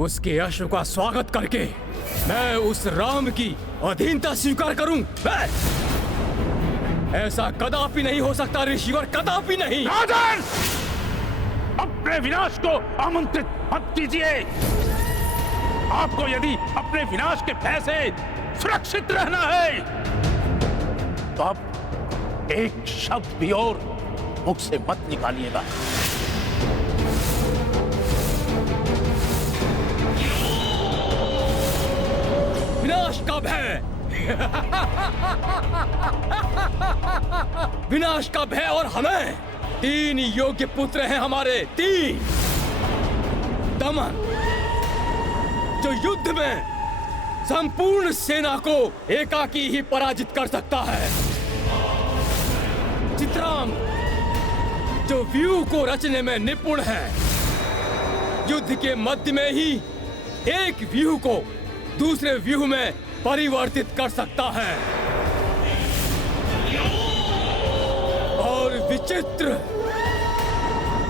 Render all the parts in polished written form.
उसके अश्व का स्वागत करके मैं उस राम की अधीनता स्वीकार करूं? ऐसा कदापि नहीं हो सकता ऋषिवर, कदापि नहीं। राजन, अपने विनाश को आमंत्रित मत कीजिए। आपको यदि अपने विनाश के भय से सुरक्षित रहना है तो आप एक शब्द भी और मुख से मत निकालिएगा। विनाश का भय विनाश का भय, और हमें 3 योग्य पुत्र हैं हमारे, 3। दमन, जो युद्ध में संपूर्ण सेना को एकाकी ही पराजित कर सकता है। चित्रांग, जो व्यूह को रचने में निपुण है, युद्ध के मध्य में ही एक व्यूह को दूसरे व्यूह में परिवर्तित कर सकता है। और विचित्र,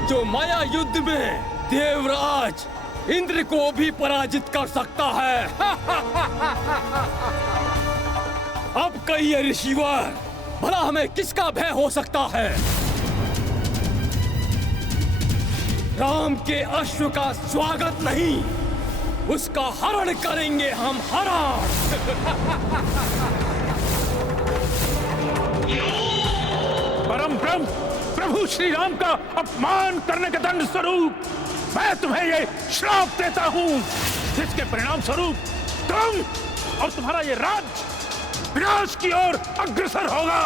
जो माया युद्ध में देवराज इंद्र को भी पराजित कर सकता है। अब कहिए ऋषिवर, भला हमें किसका भय हो सकता है? राम के अश्व का स्वागत नहीं, उसका हरण करेंगे हम, हरण। परम ब्रह्म प्रभु श्री राम का अपमान करने के दंड स्वरूप मैं तुम्हें ये श्राप देता हूँ, जिसके परिणाम स्वरूप तुम और तुम्हारा ये राज्य विनाश की ओर अग्रसर होगा।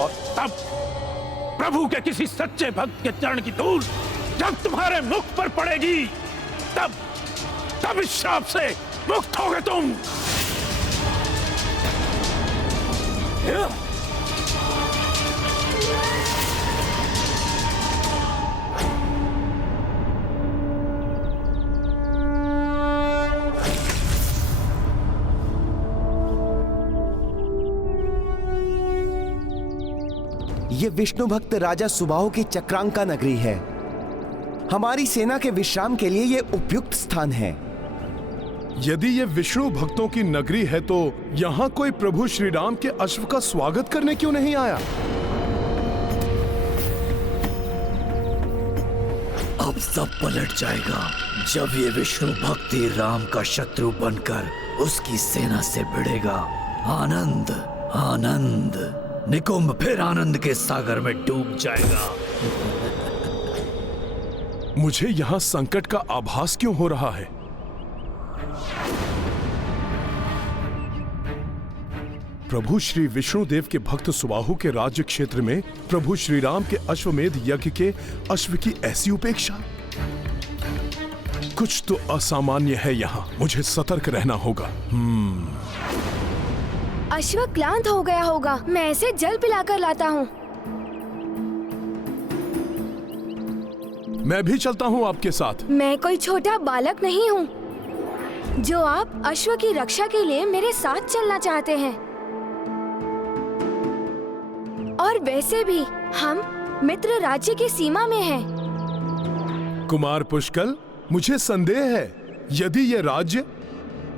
और तब प्रभु के किसी सच्चे भक्त के चरण की धूल जब तुम्हारे मुख पर पड़ेगी, तब इस श्राप से मुक्त होगे तुम। ये विष्णु भक्त राजा सुबाहु की चक्रांका नगरी है। हमारी सेना के विश्राम के लिए ये उपयुक्त स्थान है। यदि ये विष्णु भक्तों की नगरी है तो यहाँ कोई प्रभु श्री राम के अश्व का स्वागत करने क्यों नहीं आया? अब सब पलट जाएगा जब ये विष्णु भक्ति राम का शत्रु बनकर उसकी सेना से भिड़ेगा। आनंद आनंद, निकुंभ फिर आनंद के सागर में डूब जाएगा। मुझे यहाँ संकट का आभास क्यों हो रहा है? प्रभु श्री विष्णुदेव के भक्त सुबाहु के राज्य क्षेत्र में प्रभु श्री राम के अश्वमेध यज्ञ के अश्व की ऐसी उपेक्षा। कुछ तो असामान्य है यहाँ, मुझे सतर्क रहना होगा। अश्व क्लांत हो गया होगा, मैं इसे जल पिलाकर लाता हूँ। मैं भी चलता हूँ आपके साथ। मैं कोई छोटा बालक नहीं हूँ जो आप अश्व की रक्षा के लिए मेरे साथ चलना चाहते हैं। और वैसे भी हम मित्र राज्य की सीमा में हैं। कुमार पुष्कल, मुझे संदेह है यदि ये राज्य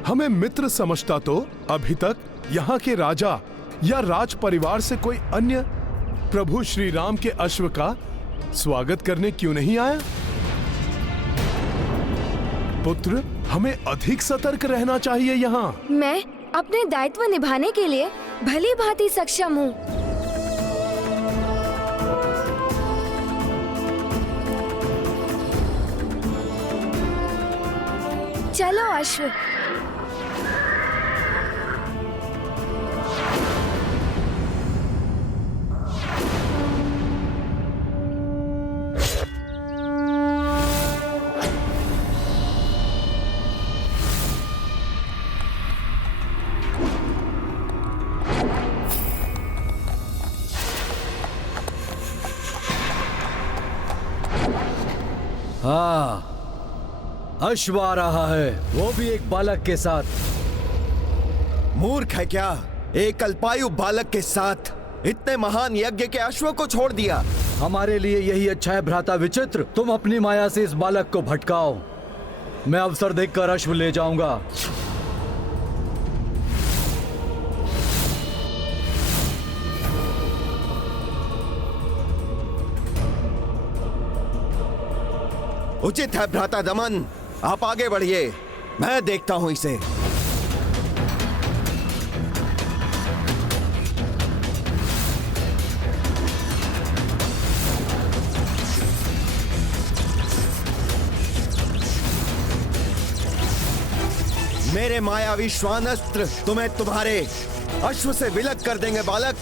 हमें मित्र समझता तो अभी तक यहाँ के राजा या राज परिवार से कोई अन्य प्रभु श्री राम के अश्व का स्वागत करने क्यों नहीं आया? पुत्र, हमें अधिक सतर्क रहना चाहिए यहाँ। मैं अपने दायित्व निभाने के लिए भली भांति सक्षम हूँ। चलो अश्व। हाँ, अश्व आ रहा है, वो भी एक बालक के साथ। मूर्ख है क्या? एक अल्पायु बालक के साथ इतने महान यज्ञ के अश्व को छोड़ दिया। हमारे लिए यही अच्छा है भ्राता विचित्र। तुम अपनी माया से इस बालक को भटकाओ, मैं अवसर देखकर अश्व ले जाऊंगा। उचित है भ्राता दमन, आप आगे बढ़िए, मैं देखता हूं इसे। मेरे मायावी श्वानस्त्र तुम्हें तुम्हारे अश्व से विलग कर देंगे बालक।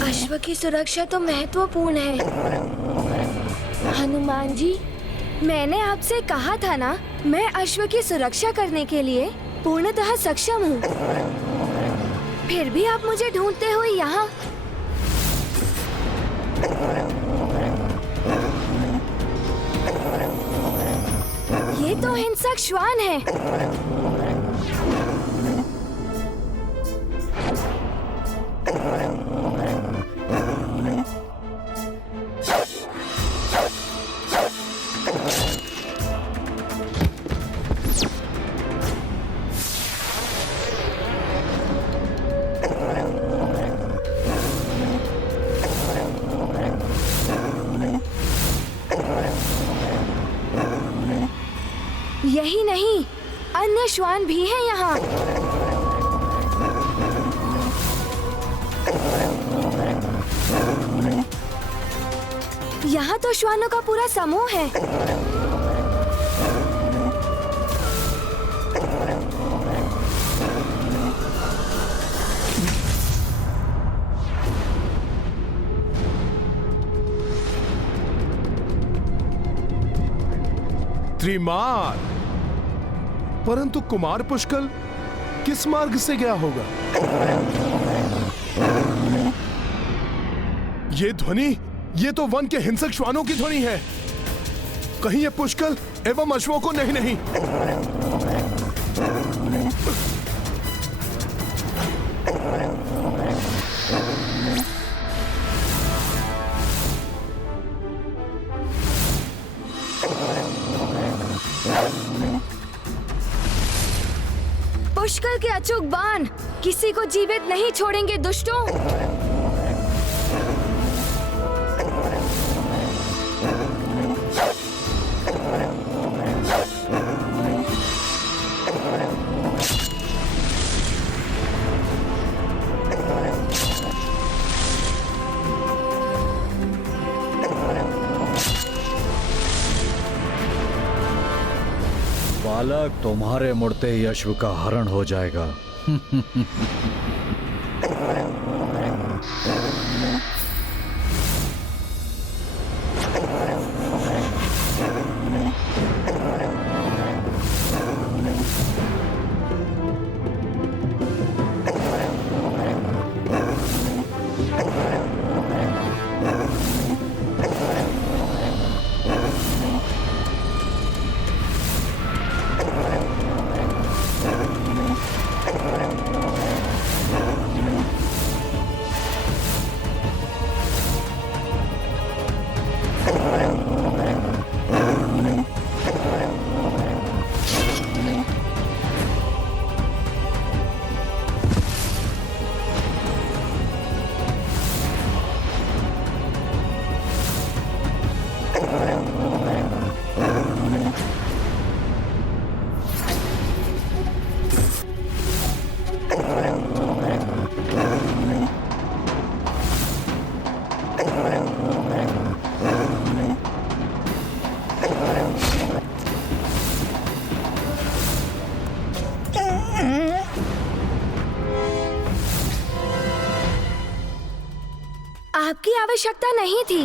अश्व की सुरक्षा तो महत्वपूर्ण है। हनुमान जी, मैंने आपसे कहा था ना, मैं अश्व की सुरक्षा करने के लिए पूर्णतः सक्षम हूँ। फिर भी आप मुझे ढूंढते हुए यहाँ। ये तो हिंसक श्वान है। यही नहीं, अन्य श्वान भी हैं यहाँ। यहाँ तो श्वानों का पूरा समूह है। त्रिमार, परंतु कुमार पुष्कल किस मार्ग से गया होगा? ये ध्वनि, ये तो वन के हिंसक श्वानों की ध्वनि है। कहीं ये पुष्कल एवं अश्वों को नहीं। पुष्कर के अचूक बाण किसी को जीवित नहीं छोड़ेंगे दुष्टों। बालक, तुम्हारे मुड़ते ही अश्व का हरण हो जाएगा। की आवश्यकता नहीं थी।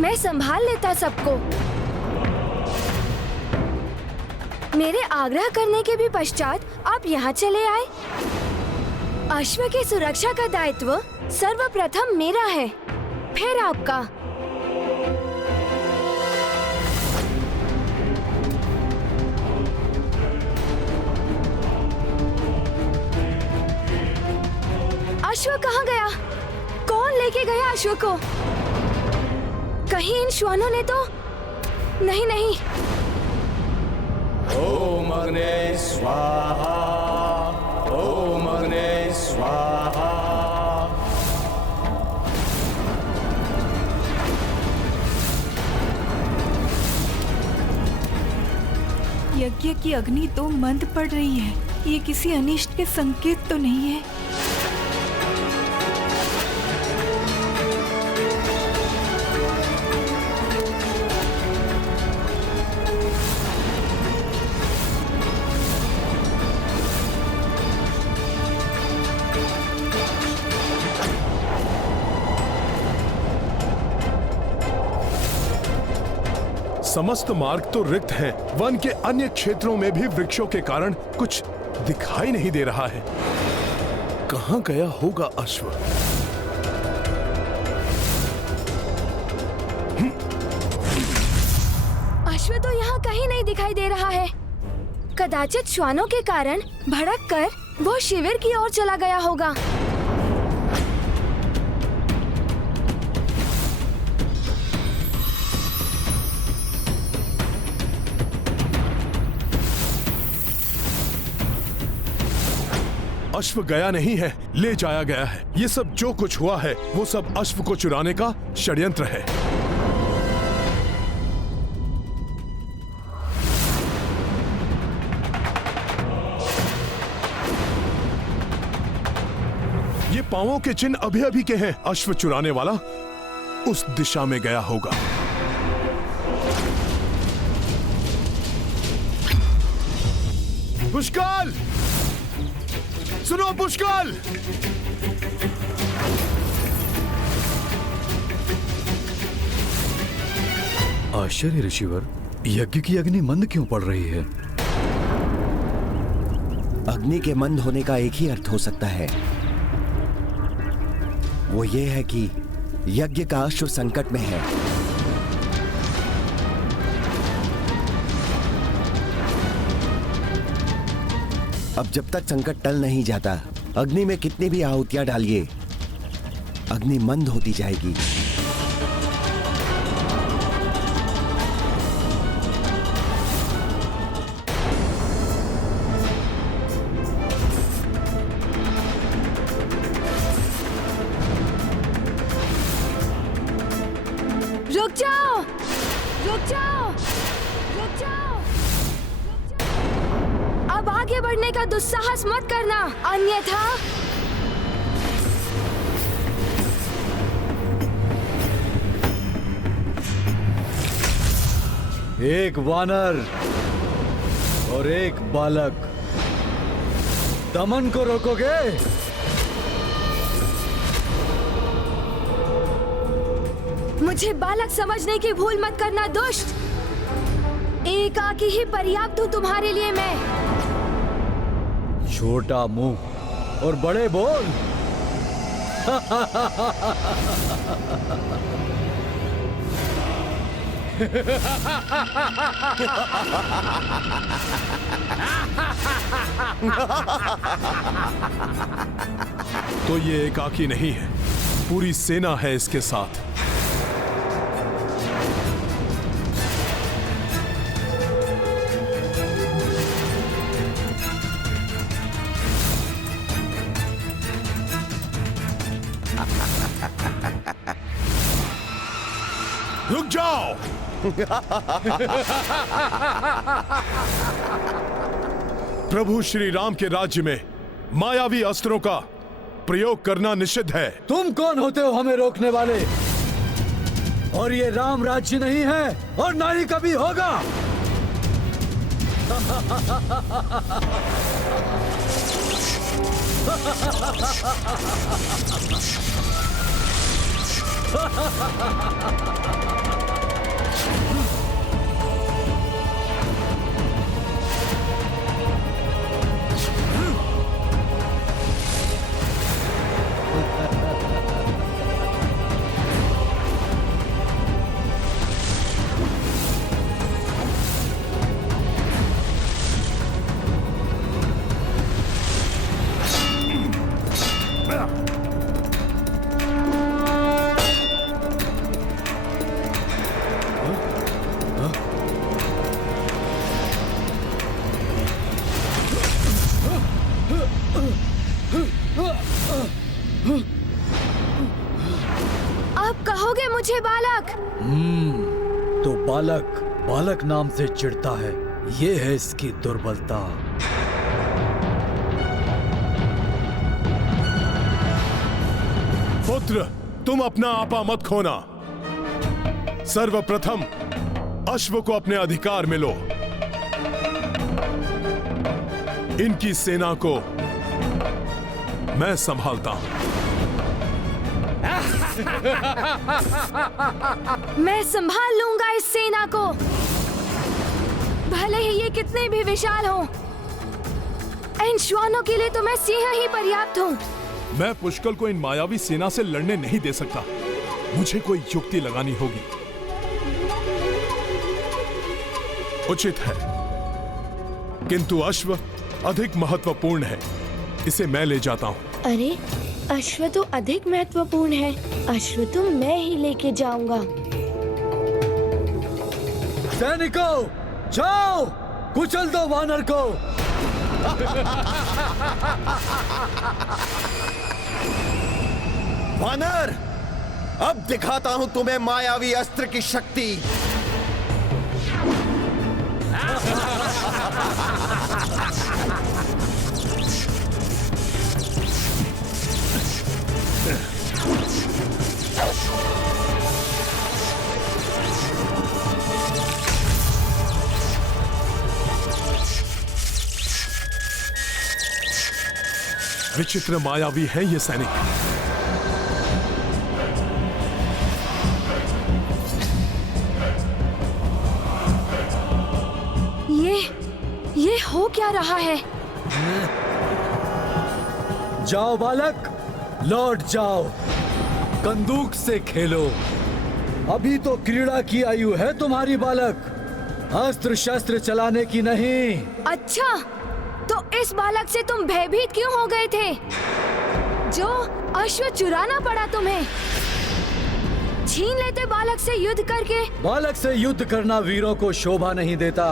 मैं संभाल लेता सबको। मेरे आग्रह करने के भी पश्चात आप यहाँ चले आए। अश्व की सुरक्षा का दायित्व सर्वप्रथम मेरा है, फिर आपका। अश्व कहाँ गया? कौन लेके गया अश्व को? कहीं इन श्वानों ने तो नहीं? नहीं, ओम अग्ने स्वाहा, ओम अग्ने स्वाहा। यज्ञ की अग्नि तो मंद पड़ रही है। ये किसी अनिष्ट के संकेत तो नहीं है? समस्त मार्ग तो रिक्त हैं। वन के अन्य क्षेत्रों में भी वृक्षों के कारण कुछ दिखाई नहीं दे रहा है। कहां गया होगा अश्व? अश्व तो यहाँ कहीं नहीं दिखाई दे रहा है। कदाचित श्वानों के कारण भड़क कर वो शिविर की ओर चला गया होगा। अश्व गया नहीं है, ले जाया गया है। ये सब जो कुछ हुआ है वो सब अश्व को चुराने का षड्यंत्र है। ये पांवों के चिन्ह अभी अभी के हैं। अश्व चुराने वाला उस दिशा में गया होगा। पुष्कल, सुनो पुष्कल! आश्चर्य ऋषिवर, यज्ञ की अग्नि मंद क्यों पड़ रही है? अग्नि के मंद होने का एक ही अर्थ हो सकता है, वो ये है कि यज्ञ का अश्व संकट में है। अब जब तक संकट टल नहीं जाता, अग्नि में कितनी भी आहुतियां डालिए, अग्नि मंद होती जाएगी। रुक जाओ! रुक जाओ! रुक जाओ! अब आगे बढ़ने का दुस्साहस मत करना, अन्यथा एक वानर और एक बालक, दमन को रोकोगे? मुझे बालक समझने की भूल मत करना दुष्ट। एकाकी ही पर्याप्त हूँ तुम्हारे लिए मैं। छोटा मुंह और बड़े बोल। तो ये एकाकी नहीं है, पूरी सेना है इसके साथ। रुक जाओ! प्रभु श्री राम के राज्य में मायावी अस्त्रों का प्रयोग करना निषिद्ध है। तुम कौन होते हो हमें रोकने वाले? और ये राम राज्य नहीं है और ना ही कभी होगा। आप कहोगे मुझे बालक? तो बालक बालक नाम से चिढ़ता है, ये है इसकी दुर्बलता। पुत्र, तुम अपना आपा मत खोना। सर्वप्रथम अश्व को अपने अधिकार में लो। इनकी सेना को मैं संभालता हूं। मैं संभाल लूंगा इस सेना को, भले ही ये कितने भी विशाल हो। इन श्वानों के लिए तो मैं सिंह ही पर्याप्त हूँ। मैं पुष्कल को इन मायावी सेना से लड़ने नहीं दे सकता। मुझे कोई युक्ति लगानी होगी। उचित है, किंतु अश्व अधिक महत्वपूर्ण है। इसे मैं ले जाता हूँ। अरे, अश्व तो अधिक महत्वपूर्ण है। अश्व तो मैं ही लेके जाऊंगा। सैनिकों, जाओ, कुचल दो वानर को। वानर, अब दिखाता हूं तुम्हें मायावी अस्त्र की शक्ति। विचित्र मायावी है ये सैनिक। ये हो क्या रहा है? जाओ बालक, लौट जाओ, बंदूक से खेलो। अभी तो क्रीड़ा की आयु है तुम्हारी बालक, अस्त्र शस्त्र चलाने की नहीं। अच्छा, तो इस बालक से तुम भयभीत क्यों हो गए थे? जो अश्व चुराना पड़ा तुम्हें। छीन लेते बालक से युद्ध करके। बालक से युद्ध करना वीरों को शोभा नहीं देता,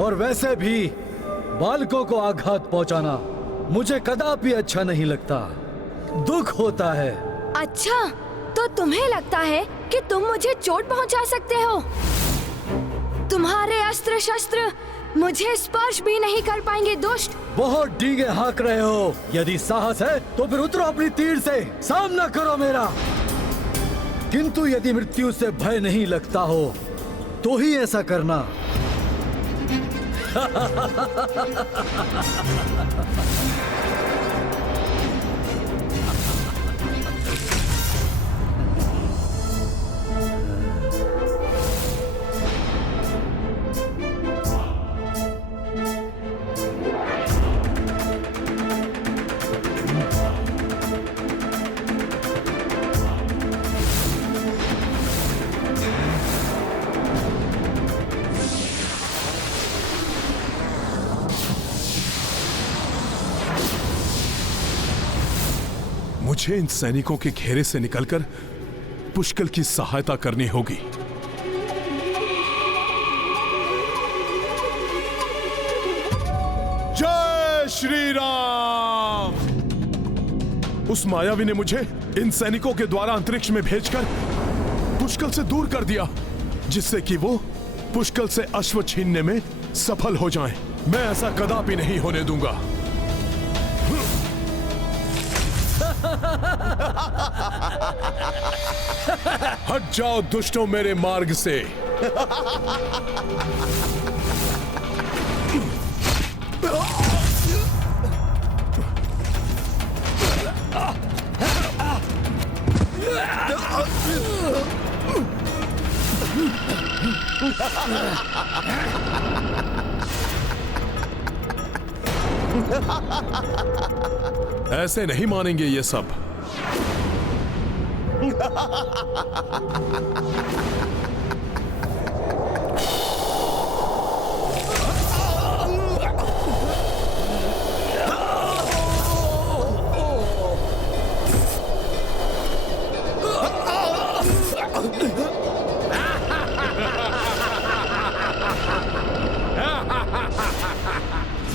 और वैसे भी बालकों को आघात पहुंचाना मुझे कदापि अच्छा नहीं लगता। दुख होता है। अच्छा, तो तुम्हें लगता है कि तुम मुझे चोट पहुंचा सकते हो? तुम्हारे अस्त्र शस्त्र मुझे स्पर्श भी नहीं कर पाएंगे दुष्ट। बहुत डींगे हाँक रहे हो। यदि साहस है तो फिर उतरो अपनी तीर से, सामना करो मेरा। किंतु यदि मृत्यु से भय नहीं लगता हो तो ही ऐसा करना। मुझे इन सैनिकों के घेरे से निकलकर पुष्कल की सहायता करनी होगी। जय श्री राम। उस मायावी ने मुझे इन सैनिकों के द्वारा अंतरिक्ष में भेजकर पुष्कल से दूर कर दिया, जिससे कि वो पुष्कल से अश्व छीनने में सफल हो जाएं। मैं ऐसा कदापि नहीं होने दूंगा। हट जाओ दुष्टों मेरे मार्ग से। ऐसे नहीं मानेंगे ये सब।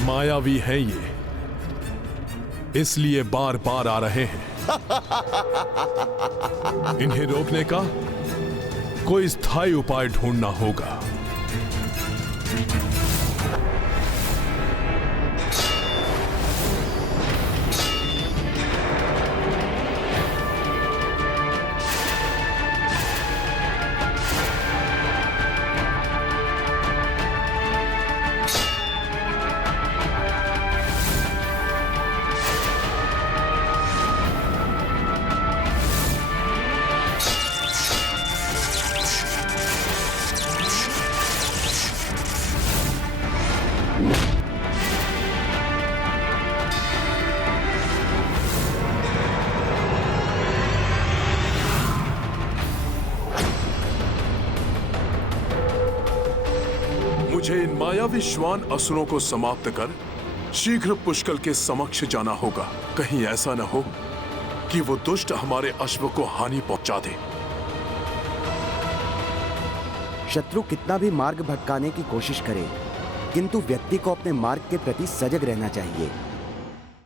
मायावी हैं ये, इसलिए बार बार आ रहे हैं। इन्हें रोकने का कोई स्थायी उपाय ढूंढना होगा। मुझे इन मायावी श्वान असुरों को समाप्त कर शीघ्र पुष्कल के समक्ष जाना होगा। कहीं ऐसा न हो कि वो दुष्ट हमारे अश्व को हानि पहुंचा दे। शत्रु कितना भी मार्ग भटकाने की कोशिश करे, किंतु व्यक्ति को अपने मार्ग के प्रति सजग रहना चाहिए।